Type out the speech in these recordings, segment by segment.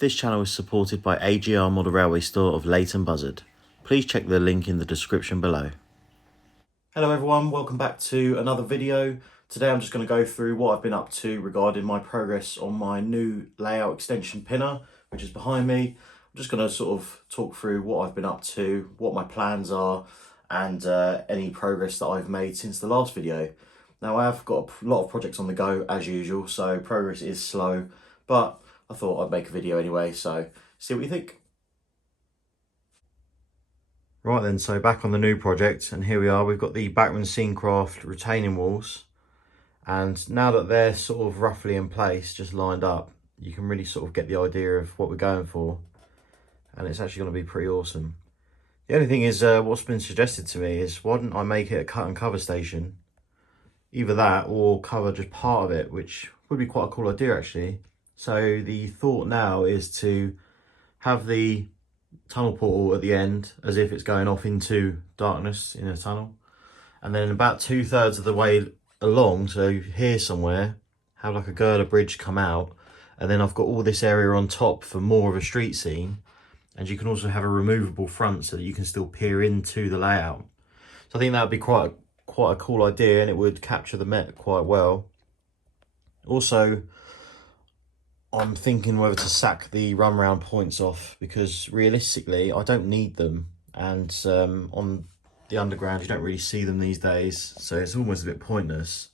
This channel is supported by AGR Model Railway Store of Leighton Buzzard. Please check the link in the description below. Hello everyone, welcome back to another video. Today I'm just going to go through what I've been up to regarding my progress on my new layout extension pinner, which is behind me. I'm just going to sort of talk through what I've been up to, what my plans are, and any progress that I've made since the last video. Now I have got a lot of projects on the go as usual, so progress is slow, but I thought I'd make a video anyway, so see what you think. Right then, so back on the new project, and here we are. We've got the Bachmann Scenecraft retaining walls, and now that they're sort of roughly in place, just lined up, you can really sort of get the idea of what we're going for, and it's actually going to be pretty awesome. The only thing is, what's been suggested to me is, why don't I make it a cut and cover station? Either that or cover just part of it, which would be quite a cool idea actually. So the thought now is to have the tunnel portal at the end as if it's going off into darkness in a tunnel. And then about 2/3 of the way along, so here somewhere, have like a girder bridge come out. And then I've got all this area on top for more of a street scene. And you can also have a removable front so that you can still peer into the layout. So I think that would be quite a cool idea, and it would capture the Met quite well. Also, I'm thinking whether to sack the run round points off, because realistically I don't need them, and on the underground you don't really see them these days, so it's almost a bit pointless.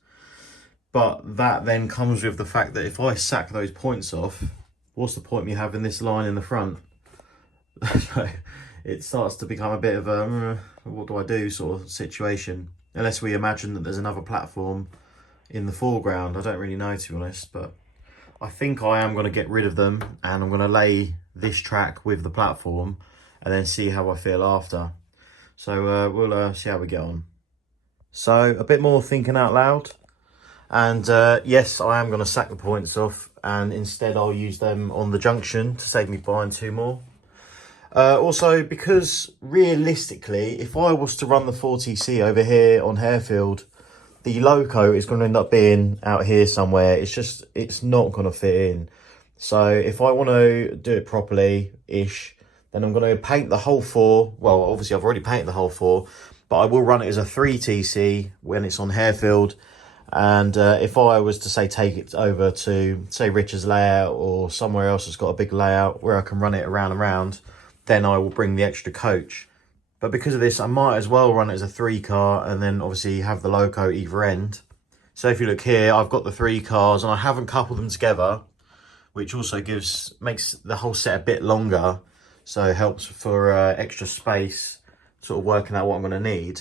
But that then comes with the fact that if I sack those points off, what's the point me having this line in the front? So it starts to become a bit of a what do I do sort of situation, unless we imagine that there's another platform in the foreground. I don't really know, to be honest, but I think I am going to get rid of them, and I'm going to lay this track with the platform and then see how I feel after. So we'll see how we get on. So a bit more thinking out loud, and yes, I am going to sack the points off, and instead I'll use them on the junction to save me buying 2 more. Also, because realistically, if I was to run the 4TC over here on Harefield, the loco is going to end up being out here somewhere. It's not going to fit in. So if I want to do it properly-ish, then I'm going to paint the whole 4. Well, obviously I've already painted the whole 4, but I will run it as a 3TC when it's on Harefield. And if I was to say take it over to, say, Richard's layout or somewhere else that's got a big layout where I can run it around and around, then I will bring the extra coach. But because of this, I might as well run it as a 3 car, and then obviously have the loco either end. So if you look here, I've got the 3 cars and I haven't coupled them together, which also makes the whole set a bit longer. So it helps for extra space, sort of working out what I'm going to need.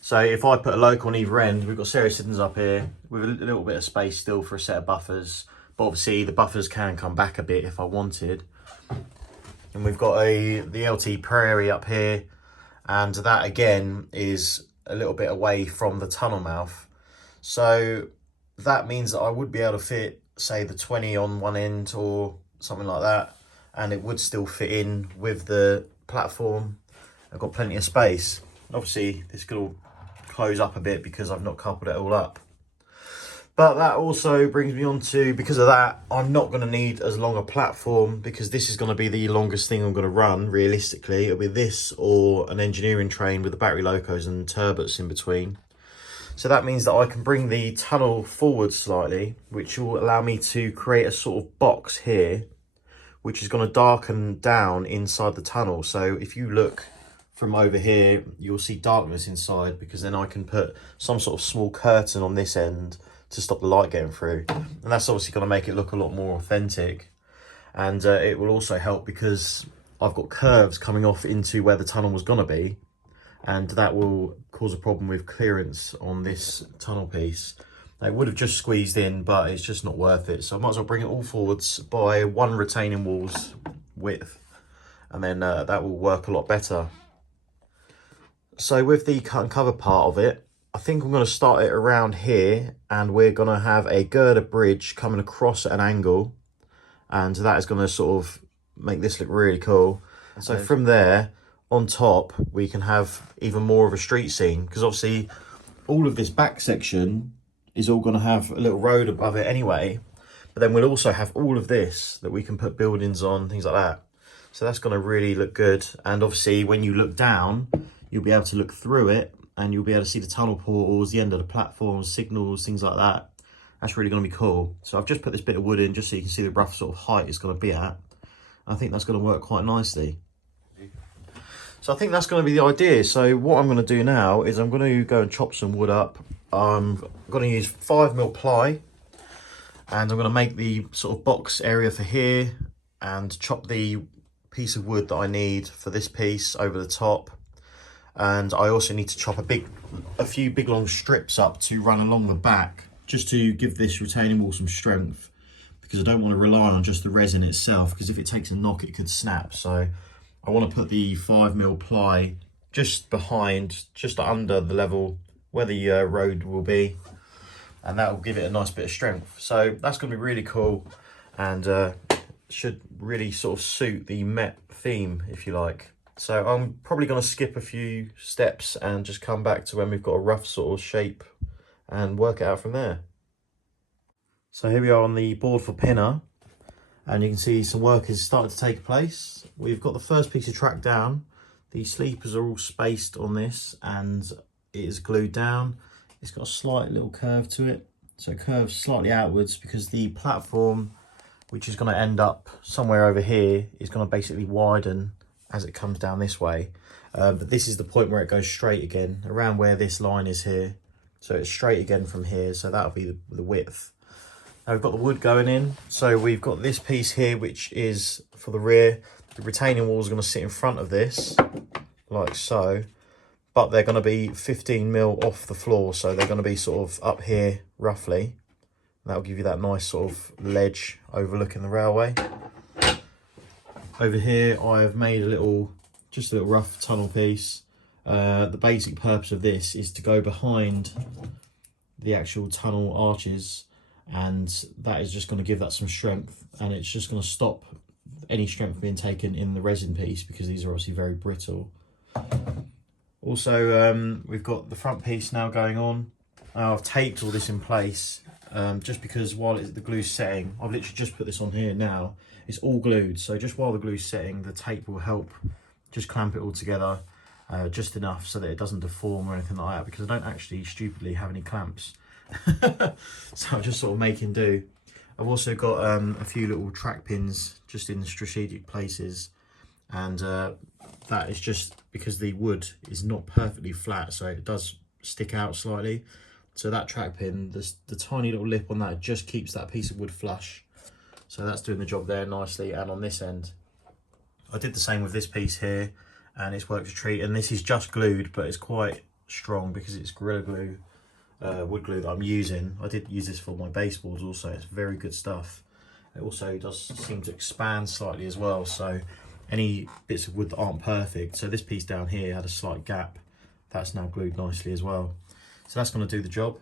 So if I put a loco on either end, we've got series sittings up here with a little bit of space still for a set of buffers. But obviously the buffers can come back a bit if I wanted. And we've got the LT Prairie up here. And that again is a little bit away from the tunnel mouth. So that means that I would be able to fit, say, the 20 on one end or something like that. And it would still fit in with the platform. I've got plenty of space. Obviously, this could all close up a bit because I've not coupled it all up. But that also brings me on to, because of that, I'm not going to need as long a platform, because this is going to be the longest thing I'm going to run, realistically. It'll be this or an engineering train with the battery locos and turbos in between. So that means that I can bring the tunnel forward slightly, which will allow me to create a sort of box here, which is going to darken down inside the tunnel. So if you look from over here, you'll see darkness inside, because then I can put some sort of small curtain on this end to stop the light getting through, and that's obviously going to make it look a lot more authentic. And it will also help because I've got curves coming off into where the tunnel was going to be, and that will cause a problem with clearance on this tunnel piece. It would have just squeezed in, but it's just not worth it, so I might as well bring it all forwards by 1 retaining wall's width, and then that will work a lot better. So with the cut and cover part of it, I think I'm going to start it around here, and we're going to have a girder bridge coming across at an angle, and that is going to sort of make this look really cool. So from there on top, we can have even more of a street scene, because obviously all of this back section is all going to have a little road above it anyway. But then we'll also have all of this that we can put buildings on, things like that. So that's going to really look good. And obviously when you look down, you'll be able to look through it and you'll be able to see the tunnel portals, the end of the platforms, signals, things like that. That's really going to be cool. So I've just put this bit of wood in just so you can see the rough sort of height it's going to be at. I think that's going to work quite nicely. So I think that's going to be the idea. So what I'm going to do now is I'm going to go and chop some wood up. I'm going to use 5mm ply and I'm going to make the sort of box area for here and chop the piece of wood that I need for this piece over the top. And I also need to chop a few big long strips up to run along the back just to give this retaining wall some strength, because I don't want to rely on just the resin itself, because if it takes a knock it could snap. So I want to put the 5mm ply just behind, just under the level where the road will be, and that will give it a nice bit of strength. So that's going to be really cool and should really sort of suit the Met theme, if you like. So I'm probably going to skip a few steps and just come back to when we've got a rough sort of shape and work it out from there. So here we are on the board for pinner, and you can see some work is starting to take place. We've got the first piece of track down. The sleepers are all spaced on this and it is glued down. It's got a slight little curve to it, so it curves slightly outwards because the platform, which is going to end up somewhere over here, is going to basically widen as it comes down this way. But this is the point where it goes straight again, around where this line is here. So it's straight again from here, so that'll be the width. Now we've got the wood going in. So we've got this piece here, which is for the rear. The retaining wall is going to sit in front of this, like so. But they're going to be 15mm off the floor, so they're going to be sort of up here, roughly. That'll give you that nice sort of ledge overlooking the railway. Over here, I've made just a little rough tunnel piece. The basic purpose of this is to go behind the actual tunnel arches, and that is just going to give that some strength, and it's just going to stop any strength being taken in the resin piece because these are obviously very brittle. Also, we've got the front piece now going on. I've taped all this in place just because while the glue's setting, I've literally just put this on here now. It's all glued, so just while the glue's setting, the tape will help just clamp it all together just enough so that it doesn't deform or anything like that, because I don't actually stupidly have any clamps. So I'm just sort of making do. I've also got a few little track pins just in the strategic places, and that is just because the wood is not perfectly flat, so it does stick out slightly. So that track pin, the tiny little lip on that just keeps that piece of wood flush. So that's doing the job there nicely. And on this end, I did the same with this piece here, and it's worked a treat. And this is just glued, but it's quite strong because it's Gorilla Glue, wood glue that I'm using. I did use this for my baseboards also. It's very good stuff. It also does seem to expand slightly as well, so any bits of wood that aren't perfect, so this piece down here had a slight gap, that's now glued nicely as well. So that's going to do the job.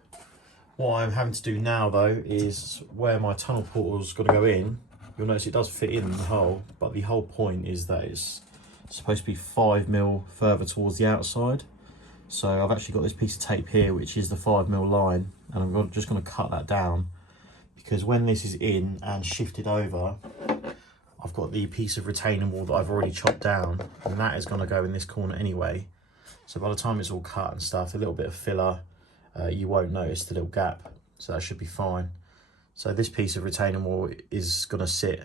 What I'm having to do now though is where my tunnel portal's got to go in, you'll notice it does fit in the hole, but the whole point is that it's supposed to be 5mm further towards the outside. So I've actually got this piece of tape here, which is the 5mm line, and I'm just going to cut that down, because when this is in and shifted over, I've got the piece of retaining wall that I've already chopped down, and that is going to go in this corner anyway. So by the time it's all cut and stuff, a little bit of filler, you won't notice the little gap, so that should be fine. So this piece of retaining wall is going to sit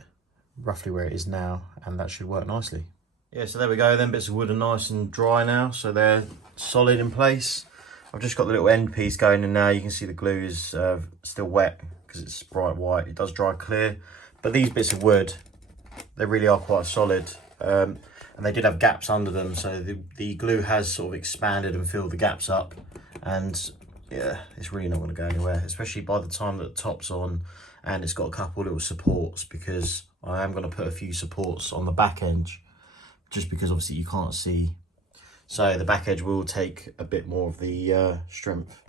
roughly where it is now, and that should work nicely. Yeah, so there we go. Then bits of wood are nice and dry now, so they're solid in place. I've just got the little end piece going in now. You can see the glue is still wet because it's bright white. It does dry clear, but these bits of wood, they really are quite solid, and they did have gaps under them, so the glue has sort of expanded and filled the gaps up, and yeah, it's really not going to go anywhere, especially by the time that the top's on and it's got a couple little supports, because I am going to put a few supports on the back edge, just because obviously you can't see, so the back edge will take a bit more of the strength.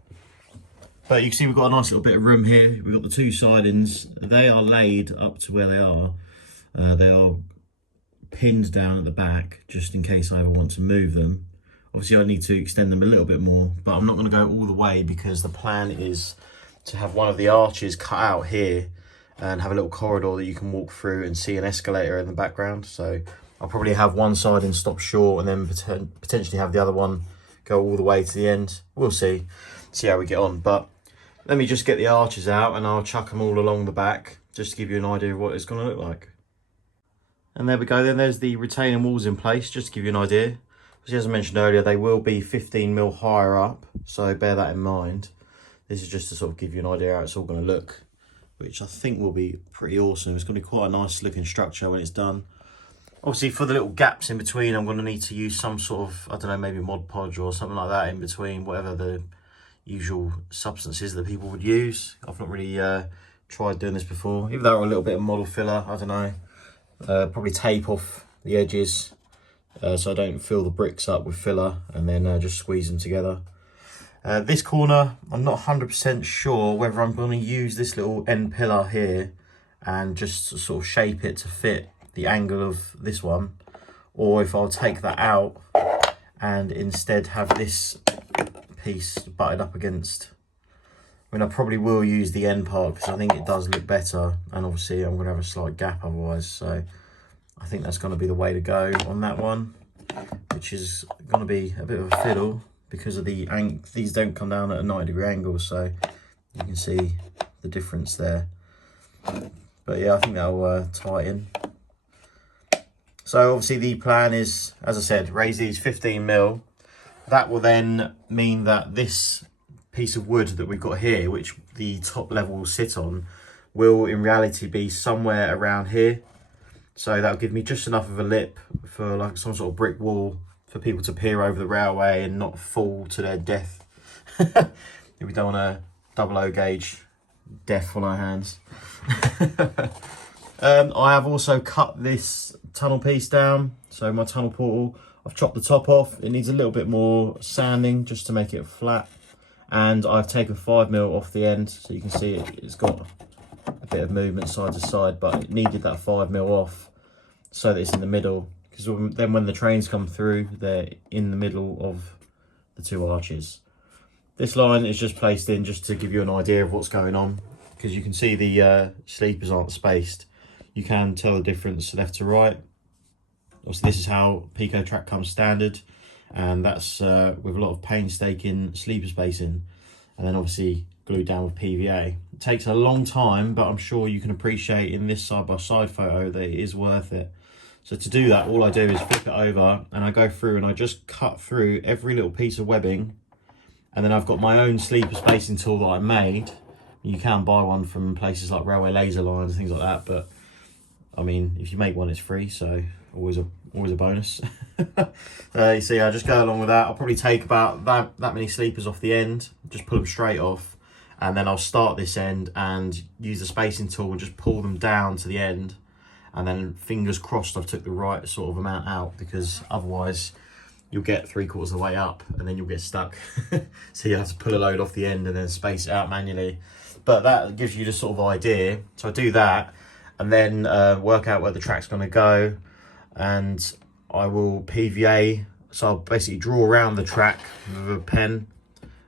But you can see we've got a nice little bit of room here. We've got the two sidings, they are laid up to where they are. They are pinned down at the back just in case I ever want to move them. Obviously I need to extend them a little bit more, but I'm not going to go all the way because the plan is to have one of the arches cut out here and have a little corridor that you can walk through and see an escalator in the background. So I'll probably have one siding stop short and then potentially have the other one go all the way to the end. We'll see how we get on. But let me just get the arches out and I'll chuck them all along the back just to give you an idea of what it's going to look like. And there we go then, there's the retaining walls in place, just to give you an idea. As I mentioned earlier, they will be 15mm higher up, so bear that in mind. This is just to sort of give you an idea how it's all going to look, which I think will be pretty awesome. It's going to be quite a nice looking structure when it's done. Obviously, for the little gaps in between, I'm going to need to use some sort of, I don't know, maybe Mod Podge or something like that in between, whatever the usual substances that people would use. I've not really tried doing this before. Either that or a little bit of model filler, I don't know. Probably tape off the edges so I don't fill the bricks up with filler, and then just squeeze them together. This corner, I'm not 100% sure whether I'm going to use this little end pillar here and just sort of shape it to fit the angle of this one, or if I'll take that out and instead have this piece butted up against. I mean, I probably will use the end part because I think it does look better, and obviously I'm going to have a slight gap otherwise, so I think that's going to be the way to go on that one, which is going to be a bit of a fiddle because of the these don't come down at a 90-degree angle, so you can see the difference there. But yeah, I think that'll tie in. So obviously the plan is, as I said, raise these 15mm. That will then mean that this piece of wood that we've got here, which the top level will sit on, will in reality be somewhere around here. So that'll give me just enough of a lip for like some sort of brick wall for people to peer over the railway and not fall to their death. We don't want a 00 gauge death on our hands. I have also cut this tunnel piece down, so my tunnel portal, I've chopped the top off. It needs a little bit more sanding just to make it flat, and I've taken 5mm off the end, so you can see it's got a bit of movement side to side, but it needed that 5mm off so that it's in the middle, because then when the trains come through, they're in the middle of the two arches. This line is just placed in just to give you an idea of what's going on, because you can see the sleepers aren't spaced. You can tell the difference left to right. Obviously, this is how Pico track comes standard, and that's with a lot of painstaking sleeper spacing, and then obviously glued down with PVA. It takes a long time, but I'm sure you can appreciate in this side-by-side photo that it is worth it. So to do that, all I do is flip it over and I go through and I just cut through every little piece of webbing, and then I've got my own sleeper spacing tool that I made. You can buy one from places like Railway Laser Lines and things like that, but I mean, if you make one, it's free, so always a bonus. You see, I just go along with that. I'll probably take about that many sleepers off the end, just pull them straight off, and then I'll start this end and use the spacing tool and just pull them down to the end, and then fingers crossed I've took the right sort of amount out, because otherwise you'll get 3/4 of the way up and then you'll get stuck. So you have to pull a load off the end and then space it out manually. But that gives you the sort of idea. So I do that, and then work out where the track's going to go, and I will PVA. So I'll basically draw around the track with a pen.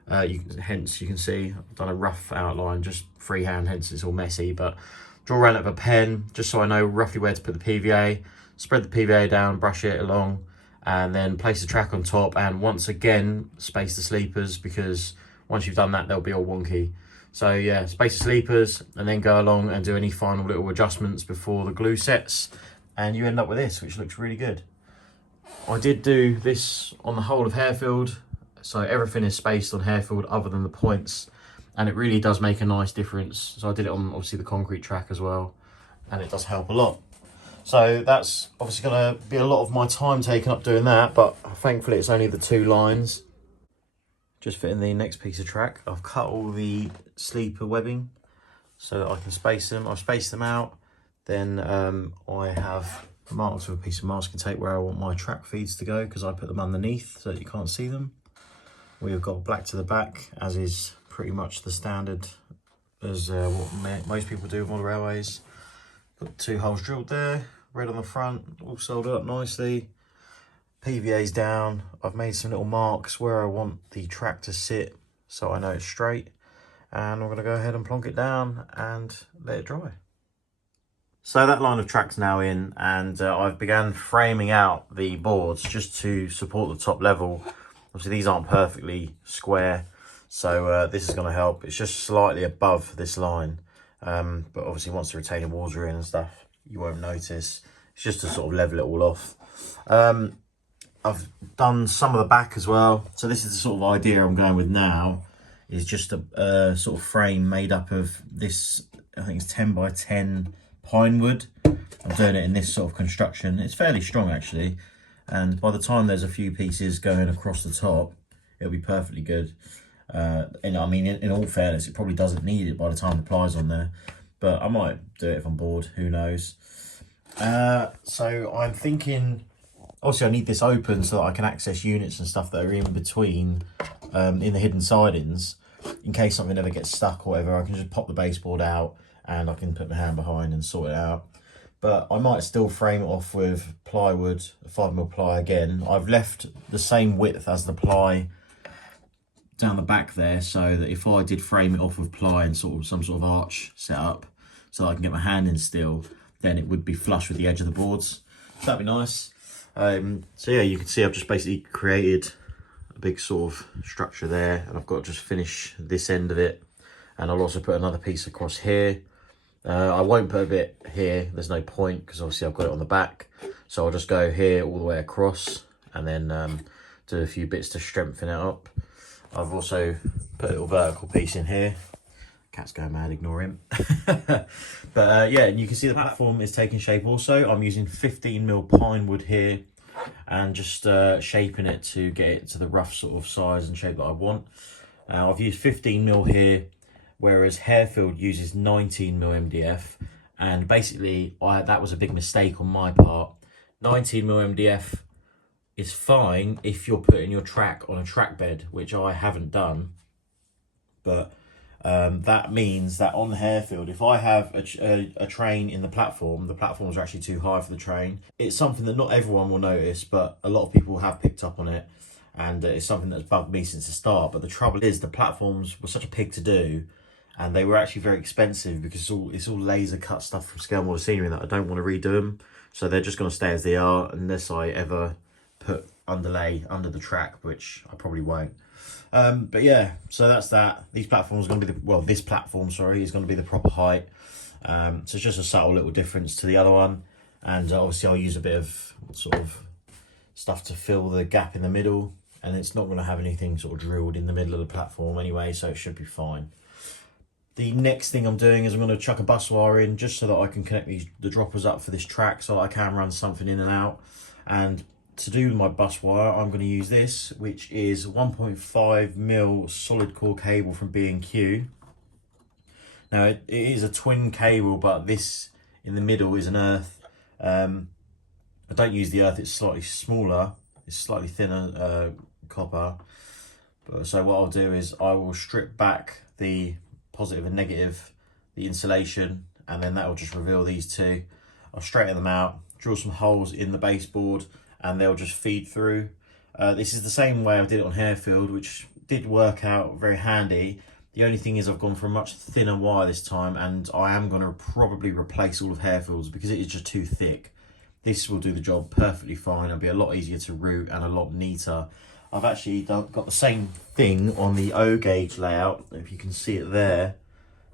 Hence you can see I've done a rough outline, just freehand, hence it's all messy, but draw around it with a pen just so I know roughly where to put the PVA. Spread the PVA down, brush it along, and then place the track on top, and once again space the sleepers, because once you've done that they'll be all wonky. So yeah, space the sleepers and then go along and do any final little adjustments before the glue sets, and you end up with this, which looks really good. I did do this on the whole of Harefield, so everything is spaced on Harefield other than the points, and it really does make a nice difference. So I did it on obviously the concrete track as well, and it does help a lot. So that's obviously going to be a lot of my time taken up doing that, but thankfully it's only the 2 lines. Just fitting the next piece of track, I've cut all the sleeper webbing so that I can space them. I've spaced them out. Then I have marked with a piece of masking tape where I want my track feeds to go, because I put them underneath so that you can't see them. We've got black to the back, as is pretty much the standard as what most people do with model railways. Got 2 holes drilled there, red on the front, all soldered up nicely. PVA's down. I've made some little marks where I want the track to sit so I know it's straight, and I'm going to go ahead and plonk it down and let it dry. So that line of track's now in, and I've began framing out the boards just to support the top level. Obviously these aren't perfectly square, so this is going to help. It's just slightly above this line, but obviously once the retaining walls are in and stuff, you won't notice. It's just to sort of level it all off. I've done some of the back as well. So this is the sort of idea I'm going with now, is just a sort of frame made up of this, I think it's 10 by 10 pine wood. I'm doing it in this sort of construction. It's fairly strong actually, and by the time there's a few pieces going across the top, it'll be perfectly good. And I mean, in all fairness, it probably doesn't need it by the time the ply's on there, but I might do it if I'm bored, who knows. So I'm thinking, obviously I need this open so that I can access units and stuff that are in between, in the hidden sidings, in case something ever gets stuck or whatever. I can just pop the baseboard out and I can put my hand behind and sort it out. But I might still frame it off with plywood, a 5mm ply again. I've left the same width as the ply down the back there, so that if I did frame it off with ply and sort of some sort of arch set up so I can get my hand in still, then it would be flush with the edge of the boards. That'd be nice. So yeah, you can see I've just basically created a big sort of structure there, and I've got to just finish this end of it, and I'll also put another piece across here. I won't put a bit here, there's no point, because obviously I've got it on the back, so I'll just go here all the way across and then do a few bits to strengthen it up. I've also put a little vertical piece in here. Cat's going mad, ignore him. But yeah, and you can see the platform is taking shape also. I'm using 15mm pine wood here and just shaping it to get it to the rough sort of size and shape that I want. I've used 15mm here, whereas Harefield uses 19mm MDF, and basically that was a big mistake on my part. 19mm MDF is fine if you're putting your track on a track bed, which I haven't done, but that means that on the Harefield, if I have a train in the platforms are actually too high for the train. It's something that not everyone will notice, but a lot of people have picked up on it, and it's something that's bugged me since the start. But the trouble is, the platforms were such a pig to do, and they were actually very expensive because it's all laser cut stuff from Scale Model Scenery that I don't want to redo them. So they're just going to stay as they are unless I ever put underlay under the track, which I probably won't. But yeah, so that's that. These platforms are going to be this platform, sorry, is going to be the proper height. So it's just a subtle little difference to the other one. And obviously I'll use a bit of sort of stuff to fill the gap in the middle, and it's not going to have anything sort of drilled in the middle of the platform anyway, so it should be fine. The next thing I'm doing is I'm going to chuck a bus wire in just so that I can connect the droppers up for this track, so that I can run something in and out. And to do my bus wire, I'm going to use this, which is 1.5mm solid core cable from B&Q. Now it is a twin cable, but this in the middle is an earth. I don't use the earth, it's slightly smaller, it's slightly thinner copper. So what I'll do is I will strip back the positive and negative, the insulation, and then that will just reveal these two. I'll straighten them out, drill some holes in the baseboard, and they'll just feed through. This is the same way I did it on Harefield, which did work out very handy. The only thing is I've gone for a much thinner wire this time, and I am going to probably replace all of Harefield's because it is just too thick. This will do the job perfectly fine. It'll be a lot easier to route and a lot neater. I've actually got the same thing on the O gauge layout. If you can see it there,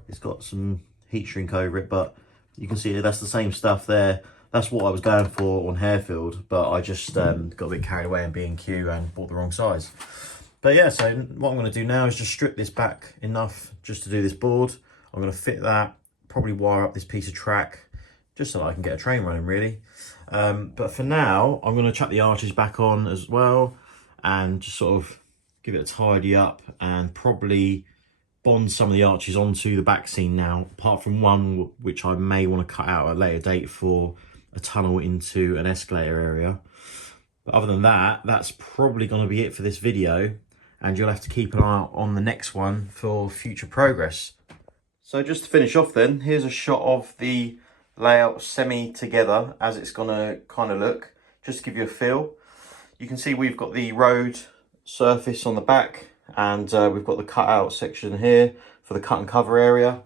it's got some heat shrink over it, but you can see that's the same stuff there. That's what I was going for on Harefield, but I just got a bit carried away in B&Q and bought the wrong size. But yeah, so what I'm going to do now is just strip this back enough just to do this board. I'm going to fit that, probably wire up this piece of track, just so that I can get a train running really. But for now, I'm going to chuck the arches back on as well, and just sort of give it a tidy up, and probably bond some of the arches onto the back seam now, apart from one which I may want to cut out at a later date for a tunnel into an escalator area. But other than that, that's probably going to be it for this video, and you'll have to keep an eye out on the next one for future progress. So just to finish off then, here's a shot of the layout semi together as it's going to kind of look, just to give you a feel. You can see we've got the road surface on the back, and we've got the cutout section here for the cut and cover area.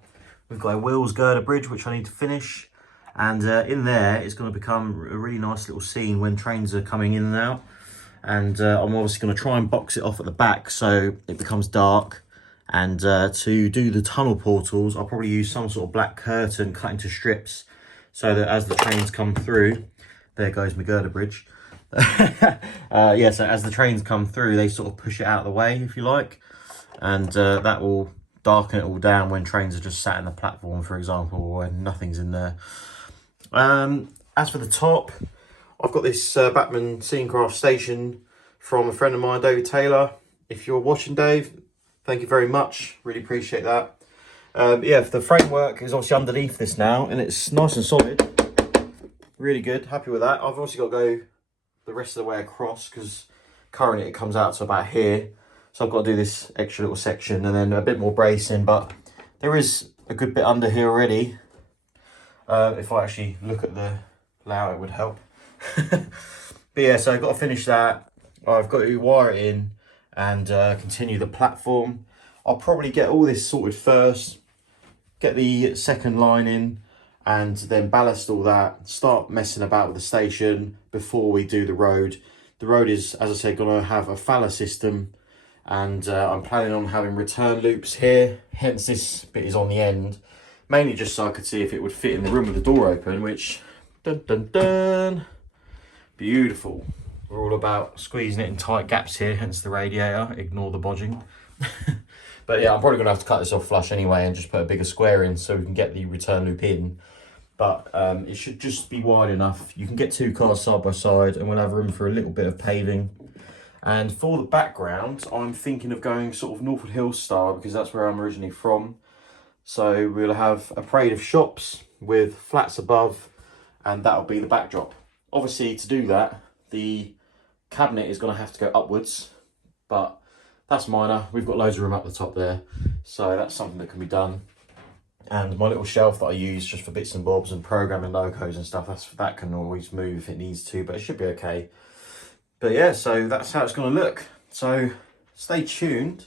We've got a wheels girder bridge which I need to finish, And in there, it's going to become a really nice little scene when trains are coming in and out. And I'm obviously going to try and box it off at the back so it becomes dark. And to do the tunnel portals, I'll probably use some sort of black curtain cut into strips so that as the trains come through, there goes my girder bridge. Yeah, so as the trains come through, they sort of push it out of the way, if you like. And that will darken it all down when trains are just sat in the platform, for example, or when nothing's in there. As for the top, I've got this Batman Scenecraft station from a friend of mine, David Taylor. If you're watching, Dave, thank you very much. Really appreciate that. Yeah, the framework is obviously underneath this now, and it's nice and solid. Really good, happy with that. I've also got to go the rest of the way across because currently it comes out to about here. So I've got to do this extra little section and then a bit more bracing, but there is a good bit under here already. If I actually look at the layout, it would help. But yeah, so I've got to finish that. I've got to wire it in and continue the platform. I'll probably get all this sorted first, get the second line in, and then ballast all that, start messing about with the station before we do the road. The road is, as I said, going to have a Fowler system, and I'm planning on having return loops here, hence this bit is on the end, mainly just so I could see if it would fit in the room with the door open, which, dun dun dun, beautiful. We're all about squeezing it in tight gaps here, hence the radiator, ignore the bodging. But yeah, I'm probably going to have to cut this off flush anyway and just put a bigger square in so we can get the return loop in. But it should just be wide enough. You can get two cars side by side and we'll have room for a little bit of paving. And for the background, I'm thinking of going sort of Norfolk Hills style because that's where I'm originally from. So we'll have a parade of shops with flats above, and that'll be the backdrop. Obviously, to do that, the cabinet is going to have to go upwards, but that's minor. We've got loads of room up the top there, so that's something that can be done. And my little shelf that I use just for bits and bobs and programming logos and stuff, that can always move if it needs to, but it should be okay. But yeah, so that's how it's going to look. So stay tuned,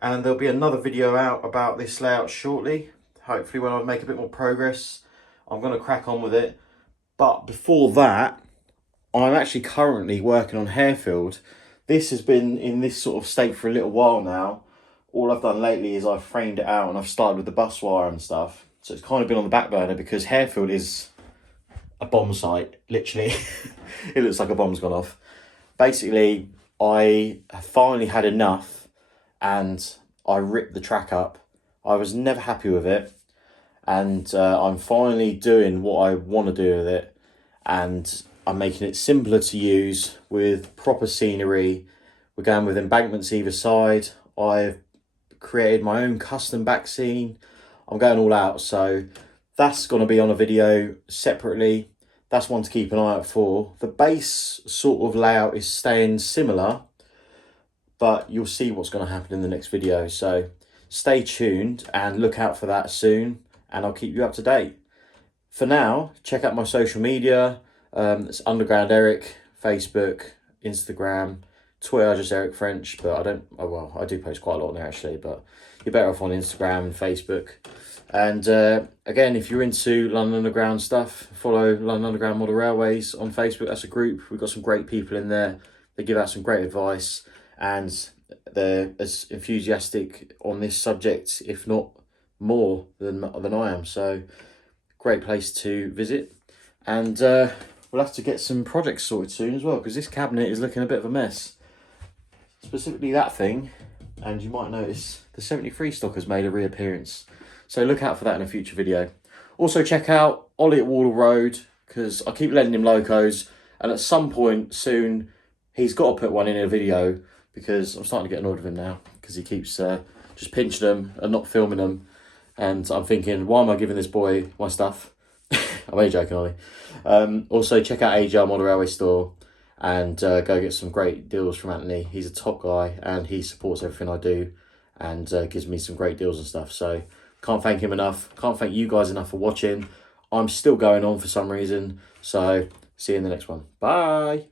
and there'll be another video out about this layout shortly. Hopefully when I make a bit more progress, I'm going to crack on with it. But before that, I'm actually currently working on Harefield. This has been in this sort of state for a little while now. All I've done lately is I've framed it out and I've started with the bus wire and stuff. So it's kind of been on the back burner because Harefield is a bomb site, literally. It looks like a bomb's gone off. Basically, I finally had enough and I ripped the track up. I was never happy with it. And I'm finally doing what I want to do with it. And I'm making it simpler to use with proper scenery. We're going with embankments either side. I've created my own custom back scene. I'm going all out, so that's going to be on a video separately. That's one to keep an eye out for. The base sort of layout is staying similar, but you'll see what's going to happen in the next video. So stay tuned and look out for that soon, and I'll keep you up to date. For now, check out my social media. It's Underground Eric, Facebook, Instagram, Twitter, just Eric French, but I do post quite a lot now actually, but you're better off on Instagram and Facebook. And again, if you're into London Underground stuff, follow London Underground Model Railways on Facebook. That's a group. We've got some great people in there. They give out some great advice, and they're as enthusiastic on this subject, if not more than I am. So great place to visit. And we'll have to get some projects sorted soon as well, because this cabinet is looking a bit of a mess. Specifically that thing, and you might notice the 73 stock has made a reappearance. So look out for that in a future video. Also check out Ollie at Wardle Road, because I keep lending him locos, and at some point soon he's got to put one in a video, because I'm starting to get annoyed with him now, because he keeps just pinching them and not filming them. And I'm thinking, why am I giving this boy my stuff? I'm only joking, Ollie. Also check out AGR Model Railway Store, and go get some great deals from Anthony. He's a top guy and he supports everything I do, and gives me some great deals and stuff. So can't thank him enough. Can't thank you guys enough for watching. I'm still going on for some reason. So see you in the next one. Bye.